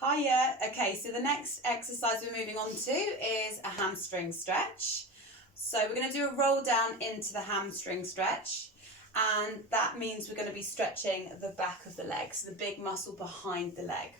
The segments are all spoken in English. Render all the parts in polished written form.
Hiya. Okay, so the next exercise we're moving on to is a hamstring stretch. So we're going to do a roll down into the hamstring stretch, and that means we're going to be stretching the back of the leg, so the big muscle behind the leg.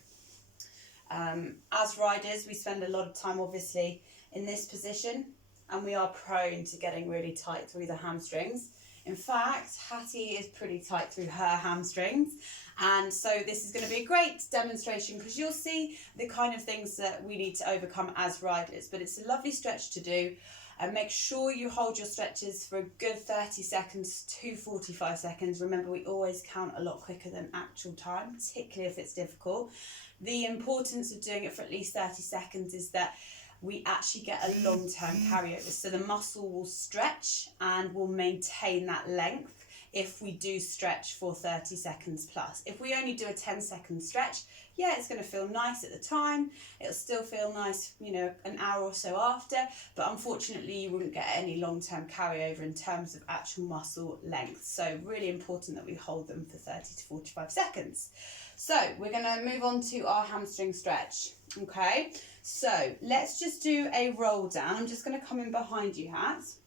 As riders, we spend a lot of time obviously in this position, and we are prone to getting really tight through the hamstrings. In fact, Hattie is pretty tight through her hamstrings, and so this is going to be a great demonstration because you'll see the kind of things that we need to overcome as riders. But it's a lovely stretch to do, and make sure you hold your stretches for a good 30 seconds to 45 seconds. Remember, we always count a lot quicker than actual time, particularly if it's difficult. The importance of doing it for at least 30 seconds is that we actually get a long-term carryover. So the muscle will stretch and will maintain that length if we do stretch for 30 seconds plus. If we only do a 10-second stretch, yeah, it's going to feel nice at the time. It'll still feel nice, an hour or so after, but unfortunately you wouldn't get any long-term carryover in terms of actual muscle length. So really important that we hold them for 30 to 45 seconds. So we're going to move on to our hamstring stretch. Okay, so let's just do a roll down. I'm just going to come in behind you, Hats.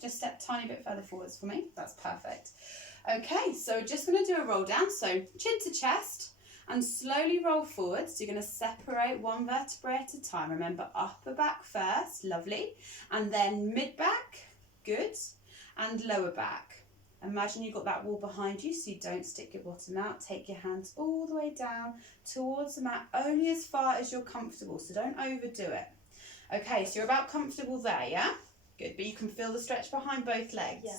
Just step a tiny bit further forwards for me. That's perfect. Okay, so we're just going to do a roll down. So chin to chest and slowly roll forwards. You're going to separate one vertebrae at a time. Remember, upper back first, lovely. And then mid back, good. And lower back. Imagine you've got that wall behind you so you don't stick your bottom out. Take your hands all the way down towards the mat, only as far as you're comfortable, so don't overdo it. Okay, so you're about comfortable there, yeah? Good, but you can feel the stretch behind both legs. Yeah.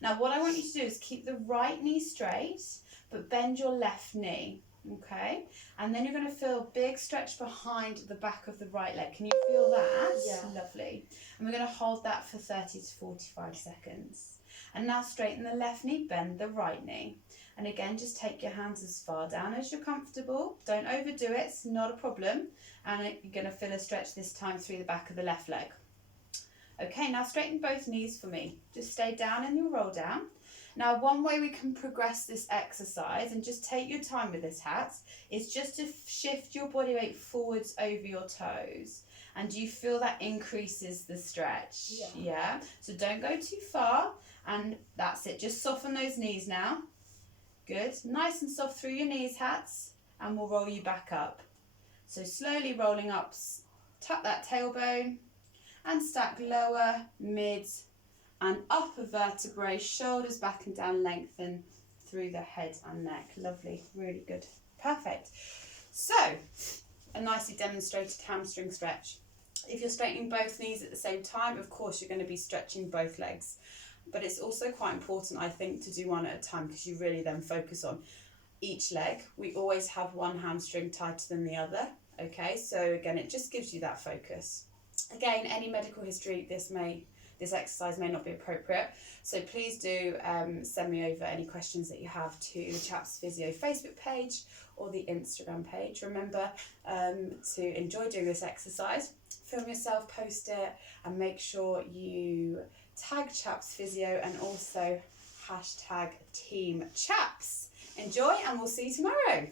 Now what I want you to do is keep the right knee straight, but bend your left knee, okay? And then you're going to feel a big stretch behind the back of the right leg. Can you feel that? Yeah. Lovely. And we're going to hold that for 30 to 45 seconds. And now straighten the left knee, bend the right knee. And again, just take your hands as far down as you're comfortable. Don't overdo it, it's not a problem. And you're going to feel a stretch this time through the back of the left leg. Okay, now straighten both knees for me. Just stay down in your roll down. Now, one way we can progress this exercise, and just take your time with this, Hats, is just to shift your body weight forwards over your toes. And do you feel that increases the stretch? Yeah? So don't go too far. And that's it. Just soften those knees now. Good. Nice and soft through your knees, Hats. And we'll roll you back up. So slowly rolling up. Tuck that tailbone. And stack lower, mid, and upper vertebrae. Shoulders back and down. Lengthen through the head and neck. Lovely. Really good. Perfect. So, a nicely demonstrated hamstring stretch. If you're straightening both knees at the same time, of course, you're going to be stretching both legs. But it's also quite important, I think, to do one at a time because you really then focus on each leg. We always have one hamstring tighter than the other. Okay, so again, it just gives you that focus. Again, any medical history, this exercise may not be appropriate. So please do send me over any questions that you have to the Chaps Physio Facebook page or the Instagram page. Remember to enjoy doing this exercise. Film yourself, post it, and make sure you tag Chaps Physio and also #Team Chaps. Enjoy, and we'll see you tomorrow.